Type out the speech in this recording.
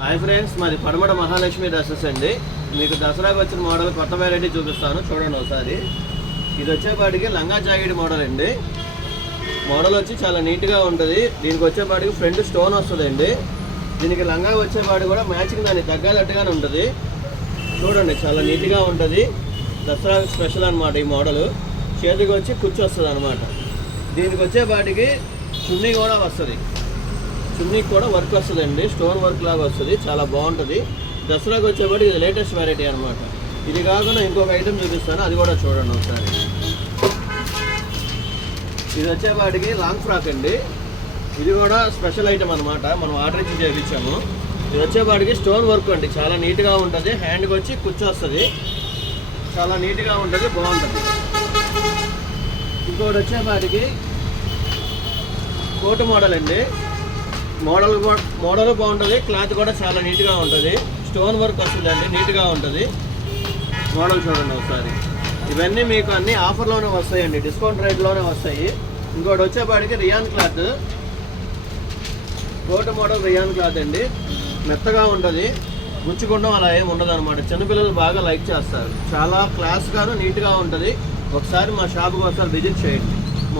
Hi friends, మాది పడమట Mahalakshmi dresses అండి. మీకు దసరాకి వచ్చిన మోడల్ కొత్త వెరైటీ చూపిస్తాను, చూడండి ఒకసారి. ఇది వచ్చేపాటికి లంగా జాకెట్ మోడల్ అండి. మోడల్ వచ్చి చాలా నీట్గా ఉంటుంది. దీనికి వచ్చేపాటికి ఫ్రంట్ స్టోన్ వస్తుందండి. దీనికి లంగా వచ్చేపాటి కూడా మ్యాచింగ్ దానికి తగ్గట్టుగానే ఉంటుంది. చూడండి, చాలా నీట్గా ఉంటుంది. దసరా స్పెషల్ అనమాట ఈ మోడల్. చేతికి వచ్చి కుర్చీ వస్తుంది అనమాట. దీనికి వచ్చేపాటికి చున్నీ కూడా వస్తుంది. చున్నీకి కూడా వర్క్ వస్తుందండి, స్టోన్ వర్క్ లాగా వస్తుంది, చాలా బాగుంటుంది. దసరాకి వచ్చేపాటి ఇది లేటెస్ట్ వెరైటీ అనమాట. ఇది కాకుండా ఇంకొక ఐటమ్ చూపిస్తాను, అది కూడా చూడండి ఒకసారి. ఇది వచ్చేపాటికి లాంగ్ ఫ్రాక్ అండి. ఇది కూడా స్పెషల్ ఐటమ్ అనమాట, మనం ఆర్డర్ ఇచ్చి చేయించాము. ఇది వచ్చేపాటికి స్టోన్ వర్క్ అండి, చాలా నీట్గా ఉంటుంది. హ్యాండ్కి వచ్చి కుర్చీ వస్తుంది, చాలా నీట్గా ఉంటుంది, బాగుంటుంది. ఇంకోటి వచ్చేపాటికి కోట్ మోడల్ అండి. మోడల్ బాగుంటుంది, క్లాత్ కూడా చాలా నీట్గా ఉంటుంది. స్టోన్ వర్క్ వస్తుందండి, నీట్గా ఉంటుంది. మోడల్ చూడండి ఒకసారి. ఇవన్నీ మీకు అన్ని ఆఫర్లోనే వస్తాయండి, డిస్కౌంట్ రేట్లోనే వస్తాయి. ఇంకోటి వచ్చేపాటికి rayon cloth, coat model rayon cloth అండి. మెత్తగా ఉంటుంది, ముంచుకుంటాం అలా ఏమి ఉండదు అనమాట. చిన్నపిల్లలు బాగా లైక్ చేస్తారు. చాలా క్లాస్గాను నీట్గా ఉంటుంది. ఒకసారి మా షాప్కి ఒకసారి విజిట్ చేయండి.